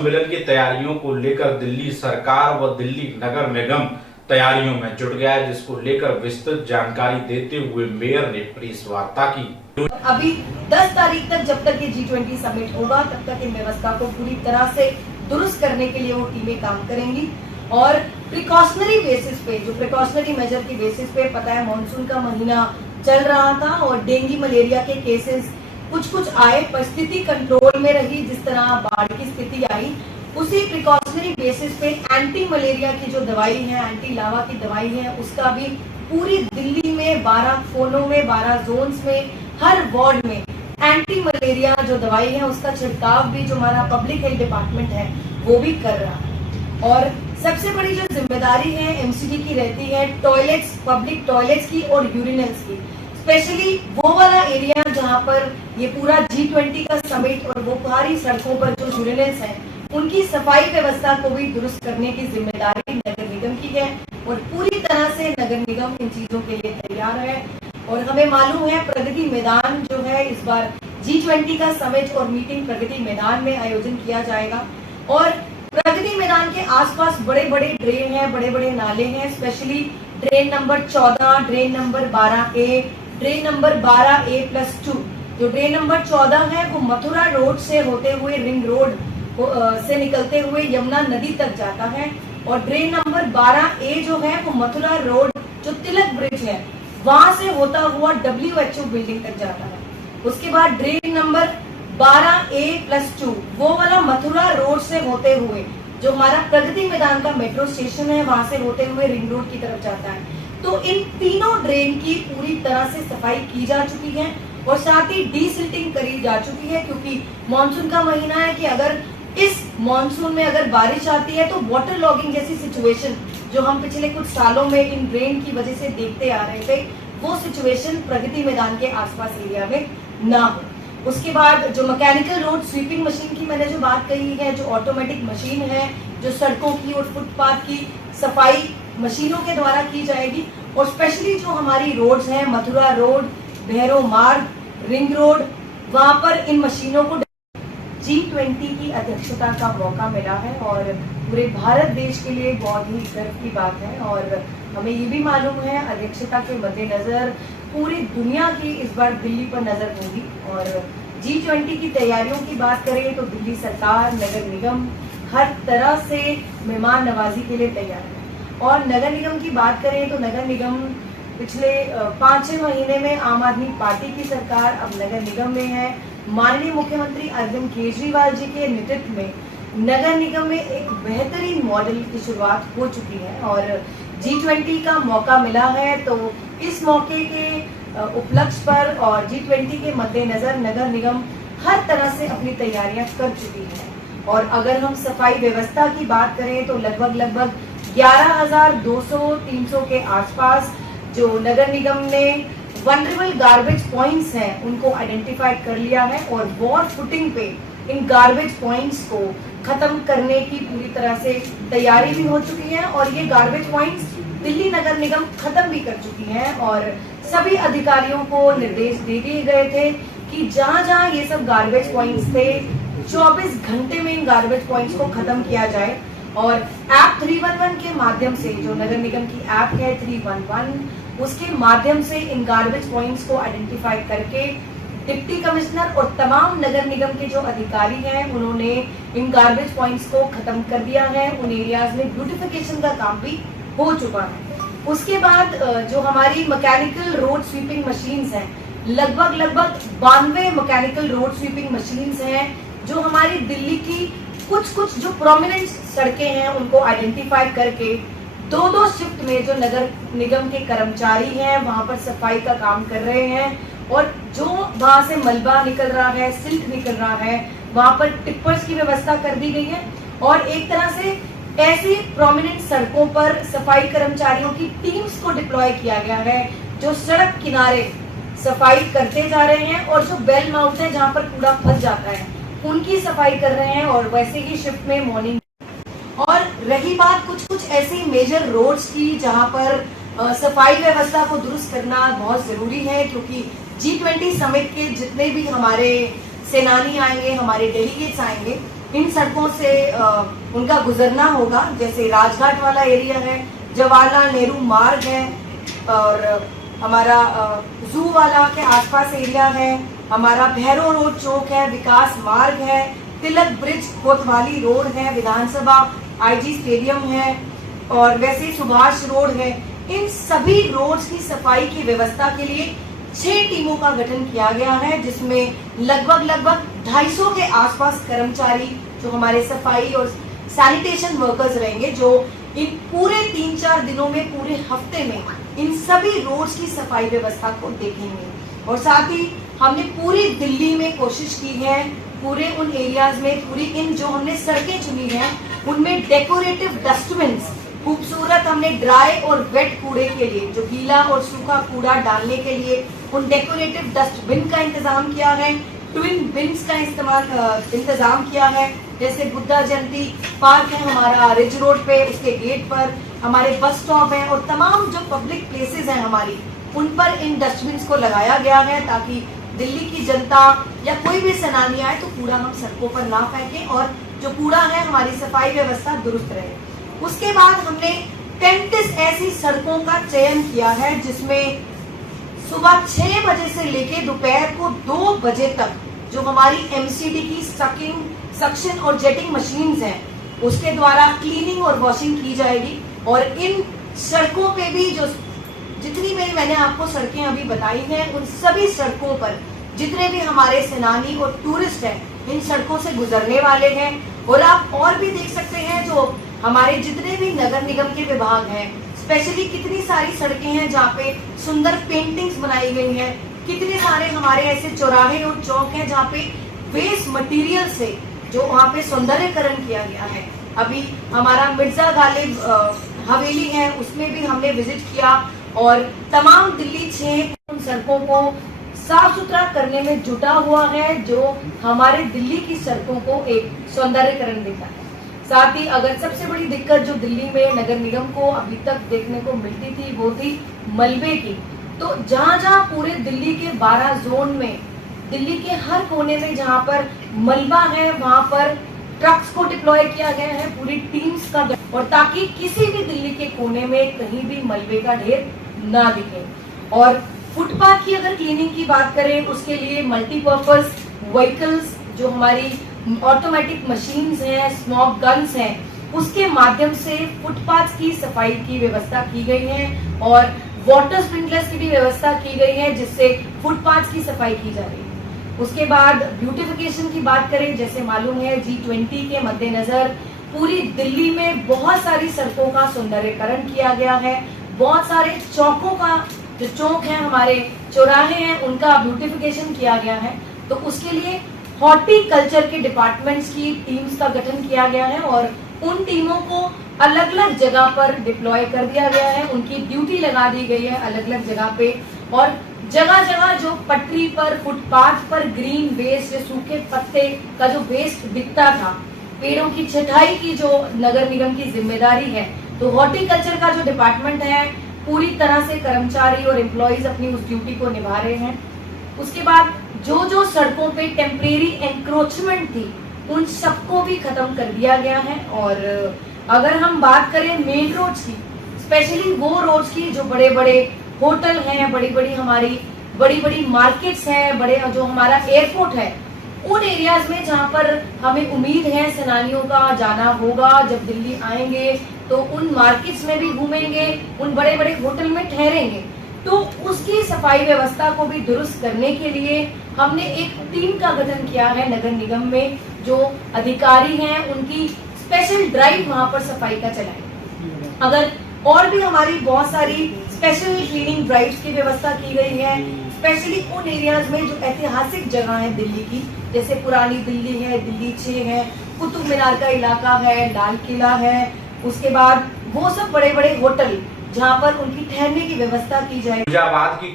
सम्मेलन की तैयारियों को लेकर दिल्ली सरकार व दिल्ली नगर निगम तैयारियों में जुट गया है, जिसको लेकर विस्तृत जानकारी देते हुए मेयर ने प्रेस वार्ता की। अभी 10 तारीख तक जब तक ये G20 समिट होगा तब तक इन व्यवस्था को पूरी तरह से दुरुस्त करने के लिए वो टीमें काम करेंगी और प्रिकॉशनरी बेसिस पे, जो प्रिकॉशनरी मेजर की बेसिस पे, पता है मानसून का महीना चल रहा था और डेंगू मलेरिया के केसेस कुछ आए पर स्थिति कंट्रोल में रही। जिस तरह बाढ़ की स्थिति आई उसी प्रिकॉशनरी बेसिस पे एंटी मलेरिया की जो दवाई है, एंटी लावा की दवाई है, उसका भी पूरी दिल्ली में 12 कोनों में, 12 जोन्स में, हर वार्ड में एंटी मलेरिया जो दवाई है उसका छिड़काव भी जो हमारा पब्लिक हेल्थ डिपार्टमेंट है वो भी कर रहा है। और सबसे बड़ी जो जिम्मेदारी है एमसीडी की रहती है टॉयलेट्स, पब्लिक टॉयलेट्स की और यूरिनल्स की, स्पेशली वो वाला एरिया जहाँ पर ये पूरा G20 का समिट और वो सारी सड़कों पर जो यूरिनल्स हैं उनकी सफाई व्यवस्था को भी दुरुस्त करने की जिम्मेदारी नगर निगम की है और पूरी तरह से नगर निगम इन चीजों के लिए तैयार है। और हमें मालूम है प्रगति मैदान जो है इस बार G20 का समिट और मीटिंग प्रगति मैदान में आयोजन किया जाएगा और प्रगति मैदान के आसपास बड़े बड़े ड्रेन हैं, बड़े बड़े नाले हैं, specially drain number 14, drain number 12A, drain number 12A+2। जो ड्रेन नंबर 14 है वो मथुरा रोड से होते हुए रिंग रोड से निकलते हुए यमुना नदी तक जाता है और ड्रेन नंबर 12A जो है वो मथुरा रोड जो तिलक ब्रिज है वहां से होता हुआ WHO बिल्डिंग तक जाता है। उसके बाद ड्रेन नंबर 12A+2 वो वाला मथुरा रोड से होते हुए जो हमारा प्रगति मैदान का मेट्रो स्टेशन है वहां से होते हुए रिंग रोड की तरफ जाता है। तो इन तीनों ड्रेन की पूरी तरह से सफाई की जा चुकी है और साथ ही डीसिल्टिंग करी जा चुकी है, क्योंकि मानसून का महीना है कि अगर इस मानसून में अगर बारिश आती है तो वाटर लॉगिंग जैसी सिचुएशन जो हम पिछले कुछ सालों में इन ड्रेन की वजह से देखते आ रहे थे वो सिचुएशन प्रगति मैदान के आसपास एरिया में ना हो। उसके बाद जो मैकेनिकल रोड स्वीपिंग मशीन की मैंने जो बात कही है, जो ऑटोमेटिक मशीन है जो सड़कों की और फुटपाथ की सफाई मशीनों के द्वारा की जाएगी और स्पेशली जो हमारी रोड्स हैं मथुरा रोड, भैरव मार्ग, रिंग रोड, वहां पर इन मशीनों को G20 की अध्यक्षता का मौका मिला है और पूरे भारत देश के लिए बहुत ही गर्व की बात है। और हमें ये भी मालूम है अध्यक्षता के मद्देनजर पूरी दुनिया की इस बार दिल्ली पर नजर होगी और G20 की तैयारियों की बात करें तो दिल्ली सरकार, नगर निगम हर तरह से मेहमान नवाजी के लिए तैयार है। और नगर निगम की बात करें तो नगर निगम पिछले 5-6 महीने में आम आदमी पार्टी की सरकार अब नगर निगम में है। माननीय मुख्यमंत्री अरविंद केजरीवाल जी के नेतृत्व में नगर निगम में एक बेहतरीन मॉडल की शुरुआत हो चुकी है और G20 का मौका मिला है। तो इस मौके के उपलक्ष्य पर और G20 के मद्देनजर नगर निगम हर तरह से अपनी तैयारियां कर चुकी है। और अगर हम सफाई व्यवस्था की बात करें तो लगभग 11,200-300 के आसपास जो नगर निगम ने वनरेबल गार्बेज पॉइंट्स हैं उनको आइडेंटिफाई कर लिया है और वॉर फुटिंग पे इन गार्बेज पॉइंट्स को खत्म करने की पूरी तरह से तैयारी भी हो चुकी है और ये गार्बेज पॉइंट्स दिल्ली नगर निगम खत्म भी कर चुकी है और सभी अधिकारियों को निर्देश दे दिए गए थे कि जहां ये सब गार्बेज पॉइंट्स थे 24 घंटे में इन गार्बेज पॉइंट्स को खत्म किया जाए। और ऐप 311 के माध्यम से जो नगर निगम की ऐप है 311 उसके माध्यम से इन गार्बेज पॉइंट्स को आइडेंटिफाई करके डिप्टी कमिश्नर और तमाम नगर निगम के जो अधिकारी हैं उन्होंने इन गार्बेज पॉइंट्स को खत्म कर दिया है। उन एरियाज में ब्यूटिफिकेशन का काम भी हो चुका है। उसके बाद जो हमारी मैकेनिकल रोड स्वीपिंग मशीन्स हैं लगभग 92 मैकेनिकल रोड स्वीपिंग मशीन्स हैं जो हमारी दिल्ली की कुछ जो प्रोमिनेंट सड़कें हैं उनको आइडेंटिफाई करके 2-2 शिफ्ट में जो नगर निगम के कर्मचारी हैं वहां पर सफाई का काम कर रहे हैं और जो वहां से मलबा निकल रहा है, सिल्ट निकल रहा है, वहां पर टिप्पर्स की व्यवस्था कर दी गई है और एक तरह से ऐसी प्रोमिनेंट सड़कों पर सफाई कर्मचारियों की टीम्स को डिप्लॉय किया गया है जो सड़क किनारे सफाई करते जा रहे हैं और जो बेल माउथ है जहाँ पर कूड़ा फंस जाता है उनकी सफाई कर रहे हैं और वैसे ही शिफ्ट में मॉर्निंग। और रही बात कुछ ऐसी मेजर रोड्स की जहां पर सफाई व्यवस्था को दुरुस्त करना बहुत जरूरी है, क्योंकि G20 समिट के जितने भी हमारे सेनानी आएंगे, हमारे डेलीगेट्स आएंगे, इन सड़कों से उनका गुजरना होगा। जैसे राजघाट वाला एरिया है, जवाहरलाल नेहरू मार्ग है, और हमारा जू वाला के आसपास एरिया है, हमारा भैरव रोड चौक है, विकास मार्ग है, तिलक ब्रिज कोतवाली रोड है, विधानसभा आईजी स्टेडियम है, और वैसे ही सुभाष रोड है। इन सभी रोड्स की सफाई की व्यवस्था के लिए 6 टीमों का गठन किया गया है, जिसमें लगभग 250 के आसपास कर्मचारी जो हमारे सफाई और सैनिटेशन वर्कर्स रहेंगे, जो इन पूरे 3-4 दिनों में, पूरे हफ्ते में इन सभी रोड्स की सफाई व्यवस्था को देखेंगे। और साथ ही हमने पूरी दिल्ली में कोशिश की है, पूरे उन एरियाज में, पूरी इन जो हमने सड़कें चुनी हैं उनमें डेकोरेटिव डस्टबिन, खूबसूरत हमने ड्राई और वेट कूड़े के लिए, जो गीला और सूखा कूड़ा डालने के लिए उन डेकोरेटिव डस्टबिन का इंतजाम किया है। ट्विन बिन्स का इंतजाम किया है। जैसे बुद्धा जयंती पार्क है हमारा रिज रोड पे, उसके गेट पर हमारे बस स्टॉप है और तमाम जो पब्लिक प्लेसेस हैं हमारी, उन पर इन डस्टबिन को लगाया गया है, ताकि दिल्ली की जनता या कोई भी सेनानी आए तो कूड़ा हम सड़कों पर ना फेंकें और जो कूड़ा है हमारी सफाई व्यवस्था दुरुस्त रहे। उसके बाद हमने 35 ऐसी सड़कों का चयन किया है, जिसमें सुबह 6 बजे से लेके दोपहर को 2 बजे तक जो हमारी एमसीडी की सक्शन और जेटिंग मशीन्स हैं, उसके द्वारा क्लीनिंग और वॉशिंग की जाएगी। और इन सड़कों पे भी जो जितनी मैंने आपको सड़कें अभी बताई हैं, उन सभी सड़कों पर जितने भी हमारे सेनानी और टूरिस्ट हैं, इन सड़कों से गुजरने वाले हैं। और आप और भी देख सकते हैं, जो हमारे जितने भी नगर निगम के विभाग हैं, स्पेशली कितनी सारी सड़कें हैं जहाँ पे सुंदर पेंटिंग्स बनाई गई हैं, कितने सारे हमारे ऐसे चौराहे और चौक हैं जहाँ पे वेस्ट मटेरियल से जो वहाँ पे सौंदर्यकरण किया गया है। अभी हमारा मिर्जा गालिब हवेली है, उसमें भी हमने विजिट किया और तमाम दिल्ली 6 उन सड़कों को साफ सुथरा करने में जुटा हुआ है, जो हमारे दिल्ली की सड़कों को एक सौंदर्यकरण देता है। साथ ही अगर सबसे बड़ी दिक्कत जो दिल्ली में नगर निगम को अभी तक देखने को मिलती थी, वो थी मलबे की। तो जहाँ जहाँ पूरे दिल्ली के 12 जोन में, दिल्ली के हर कोने में जहाँ पर मलबा है, वहाँ पर ट्रक्स को डिप्लॉय किया गया है, पूरी टीम्स का, और ताकि किसी भी दिल्ली के कोने में कहीं भी मलबे का ढेर ना दिखे। और फुटपाथ की अगर क्लीनिंग की बात करें, उसके लिए मल्टीपर्पज व्हीकल्स, जो हमारी ऑटोमेटिक मशीन्स हैं, स्मोक गन्स हैं, उसके माध्यम से फुटपाथ की सफाई की व्यवस्था की गई है और वाटर स्प्रिंकलर्स की भी व्यवस्था की गई है, जिससे फुटपाथ की सफाई की जा रही है। उसके बाद ब्यूटिफिकेशन की बात करें, जैसे मालूम है G20 के मद्देनजर पूरी दिल्ली में बहुत सारी सड़कों का सौंदर्यकरण किया गया है, बहुत सारे चौकों का, जो चौक हैं हमारे चौराहे हैं, उनका ब्यूटिफिकेशन किया गया है। तो उसके लिए हॉर्टिकल्चर के डिपार्टमेंट्स की टीम्स का गठन किया गया है और उन टीमों को अलग अलग जगह पर डिप्लॉय कर दिया गया है, उनकी ड्यूटी लगा दी गई है अलग अलग जगह पे। और जगह जगह जो पटरी पर, फुटपाथ पर ग्रीन वेस्ट, सूखे पत्ते का जो वेस्ट दिखता था, पेड़ों की छटाई की जो नगर निगम की जिम्मेदारी है, तो हॉर्टिकल्चर का जो डिपार्टमेंट है पूरी तरह से कर्मचारी और एम्प्लॉइज अपनी उस ड्यूटी को निभा रहे हैं। उसके बाद जो जो सड़कों पे टेम्परेरी एंक्रोचमेंट थी, उन सबको भी खत्म कर दिया गया है। और अगर हम बात करें मेन रोड्स की, स्पेशली वो रोड्स की जो बड़े बड़े होटल हैं, बड़ी बड़ी हमारी बड़ी बड़ी मार्केट्स हैं, बड़े जो हमारा एयरपोर्ट है, उन एरियाज में जहाँ पर हमें उम्मीद है सेनानियों का जाना होगा, जब दिल्ली आएंगे तो उन मार्केट्स में भी घूमेंगे, उन बड़े बड़े होटल में ठहरेंगे, तो उसकी सफाई व्यवस्था को भी दुरुस्त करने के लिए हमने एक टीम का गठन किया है नगर निगम में, जो अधिकारी हैं उनकी स्पेशल ड्राइव वहां पर सफाई का चलाए। अगर और भी हमारी बहुत सारी स्पेशल क्लीनिंग ड्राइव्स की व्यवस्था की गई है, स्पेशली उन एरियाज में जो ऐतिहासिक जगह है दिल्ली की, जैसे पुरानी दिल्ली है, दिल्ली 6 है, कुतुब मीनार का इलाका है, लाल किला है, उसके बाद वो सब बड़े बड़े होटल जहाँ पर उनकी ठहरने की व्यवस्था की जाए। फिरोजाबाद की